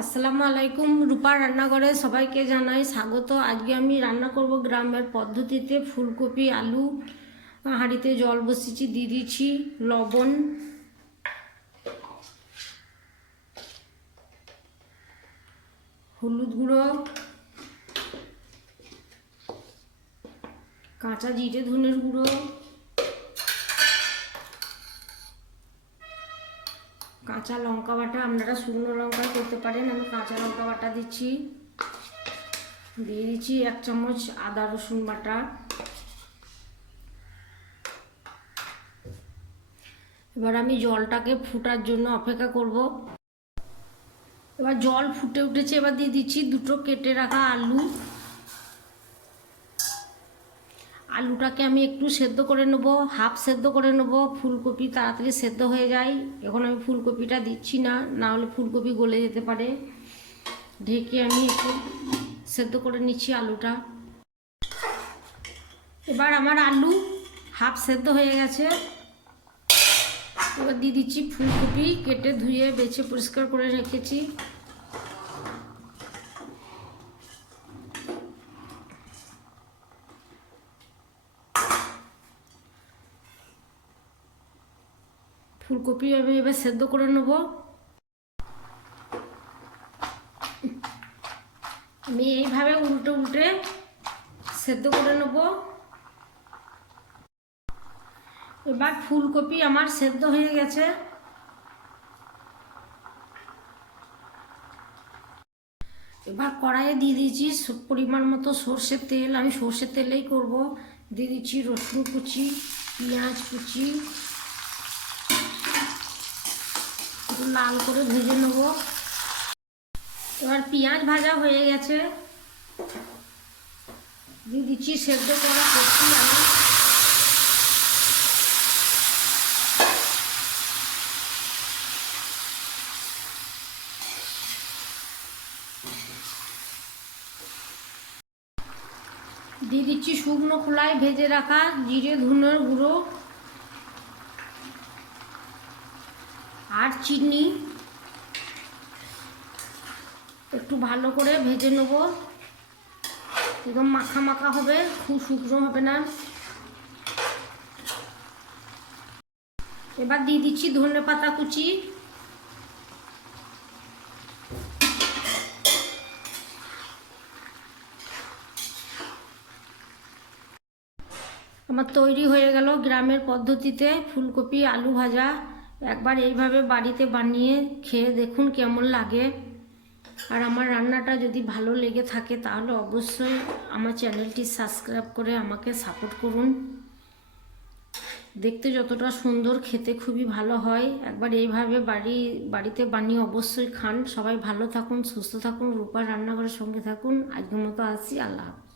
আসসালামু আলাইকুম। রূপার রান্নাঘরে সবাইকে জানাই স্বাগত। আজকে আমি রান্না করব গ্রামের পদ্ধতিতে ফুলকপি আলু। হাঁড়িতে জল বসিয়েছি, দিয়ে দিচ্ছি লবণ, হলুদ গুঁড়ো, কাঁচা জিরে ধনের গুঁড়ো, কাঁচা লঙ্কা বাটা। আপনারা শুকনো লঙ্কা করতে পারেন, আমি কাঁচা লঙ্কা বাটা দিচ্ছি। দিয়ে দিচ্ছি 1 চামচ আদা রসুন বাটা। এবার আমি জলটাকে ফুটার জন্য অপেক্ষা করব। এবার জল ফুটে উঠেছে, এবার দিয়ে দিচ্ছি 2টো কেটে রাখা আলু। আলুটাকে আমি একটু সেদ্ধ করে নেবো, হাফ সেদ্ধ করে নেবো। ফুলকপি তাড়াতাড়ি সেদ্ধ হয়ে যায়। এখন আমি ফুলকপিটা দিচ্ছি না, না হলে ফুলকপি গলে যেতে পারে। ঢেকে আমি একটু সেদ্ধ করে নিচ্ছি আলুটা। এবার আমার আলু হাফ সেদ্ধ হয়ে গেছে। এবার দিয়ে দিচ্ছি ফুলকপি, কেটে ধুয়ে বেছে পরিষ্কার করে রেখেছি। ফুলকপি আমি এবার সেদ্ধ করে নেব। আমি এইভাবে উল্টে উল্টে সেদ্ধ করে নেব। এবার ফুলকপি আমার সেদ্ধ হয়ে গেছে। এবার কড়াইয়ে দিয়ে দিচ্ছি পরিমাণ মতো সর্ষের তেল। আমি সর্ষের তেলেই করব। দিয়ে দিচ্ছি রসুন কুচি, পেঁয়াজ কুচি, একটু লাল করে ভেজে নেব। এবার পেঁয়াজ ভাজা হয়ে গেছে, দিয়ে দিচ্ছি সেদ্ধ করা কপি আলু। দিয়ে দিচ্ছি শুকনো খোলায় ভেজে রাখা জিরে ধনের গুঁড়ো আর চিনি। একটু ভালো করে ভেজে নেব, একদম মাখা মাখা হবে, খুব শুকনো হবে না। এবার দিয়ে দিচ্ছি ধনে পাতা কুচি। আমার তৈরি হয়ে গেল গ্রামের পদ্ধতিতে ফুলকপি আলু ভাজা। একবার এইভাবে বাড়িতে বানিয়ে খেয়ে দেখুন কেমন লাগে। আর আমার রান্নাটা যদি ভালো লেগে থাকে তাহলে অবশ্যই আমার চ্যানেলটি সাবস্ক্রাইব করে আমাকে সাপোর্ট করুন। দেখতে যতটা সুন্দর, খেতে খুবই ভালো হয়। একবার এইভাবে বাড়িতে বানিয়ে অবশ্যই খান। সবাই ভালো থাকুন, সুস্থ থাকুন, রূপার রান্নাঘরের সঙ্গে থাকুন। আজকের মতো আসি, আল্লাহ হাফেজ।